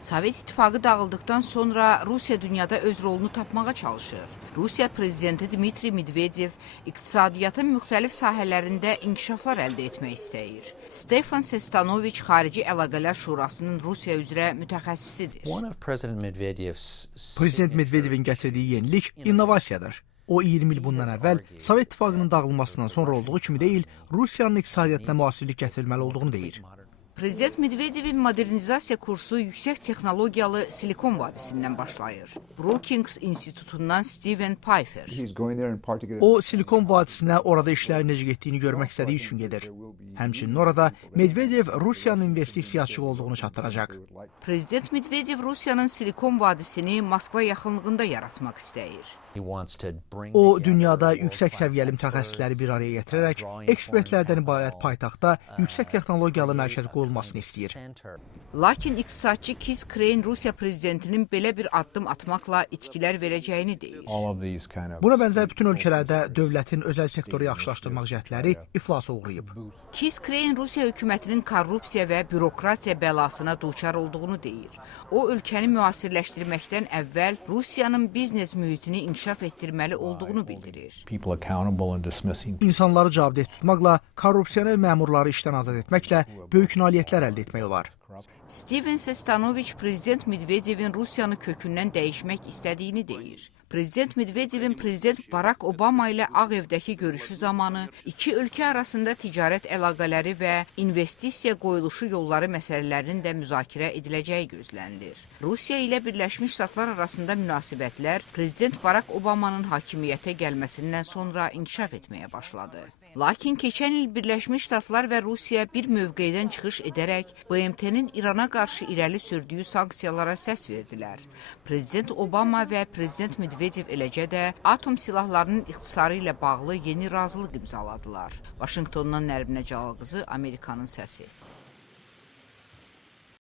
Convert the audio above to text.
Sovet İttifaqı dağıldıktan sonra Rusiya dünyada öz rolunu tapmağa çalışır. Rusiya prezidenti Dmitri Medvedev iqtisadiyyatın müxtəlif sahələrində inkişaflar əldə etmək istəyir. Stefan Sestanoviç Xarici Əlaqələr Şurasının Rusiya üzrə mütəxəssisidir. Prezident Medvedevin gətirdiyi yenilik innovasiyadır. O 20 il bundan əvvəl Sovet İttifaqının dağılmasından sonra olduğu kimi deyil, Rusiyanın iqtisadiyyatına müasirlik gətirilməli olduğunu deyir. Prezident Medvedevin modernizasiya kursu yüksək texnologiyalı Silikon vadisindən başlayır. Brookings İnstitutundan Steven Pfeiffer. O, Silikon vadisinə orada işlərin necə getdiyini görmək istədiyi üçün gedir. Həmçinin orada Medvedev Rusiyanın investisiya açığı olduğunu çatdıracaq. Prezident Medvedev Rusiyanın Silikon vadisini Moskva yaxınlığında yaratmaq istəyir. O, dünyada yüksək səviyyəli mütəxəssisləri bir araya gətirərək ekspertlərdən ibarət paytaxtda yüksək texnologiyalı mərkəz qoyulmasını istəyir. Lakin iqtisadçı Kis Krein Rusiya prezidentinin belə bir addım atmaqla itkilər verəcəyini deyir. Buna bənzər bütün ölkələrdə dövlətin özəl sektoru yaxşılaşdırmaq cəhdləri iflasa uğrayıb. Kis Krein Rusiya hökumətinin korrupsiya və bürokratiya bəlasına duçar olduğunu deyir. O, ölkəni müasirləşdirməkdən əvvəl Rusiyanın biznes mühitini inkişaf etdirməli olduğunu bildirir. İnsanları cavabdeh tutmaqla, korrupsiyanı məmurları işdən azad etməklə böyük nailiyyətlər əldə etmək olar. Steven Sestanoviç prezident Medvedevin Rusiyanı kökündən dəyişmək istədiyini deyir. Prezident Medvedevin prezident Barack Obama ilə Ağ Evdəki görüşü zamanı iki ölkə arasında ticarət əlaqələri və investisiya qoyuluşu yolları məsələlərinin də müzakirə ediləcəyi gözlənilir. Rusiya ilə Birləşmiş Ştatlar arasında münasibətlər prezident Barack Obamanın hakimiyyətə gəlməsindən sonra inkişaf etməyə başladı. Lakin keçən il Birləşmiş Ştatlar və Rusiya bir mövqedən çıxış edərək BMT-nin İrana qarşı irəli sürdüyü sanksiyalara səs verdilər. Prezident Obama və prezident Medvedev eləcə də atom silahlarının ixtisarı ilə bağlı yeni razılıq imzaladılar. Vaşinqtondan Nərminə Cəlalqızı, Amerikanın səsi.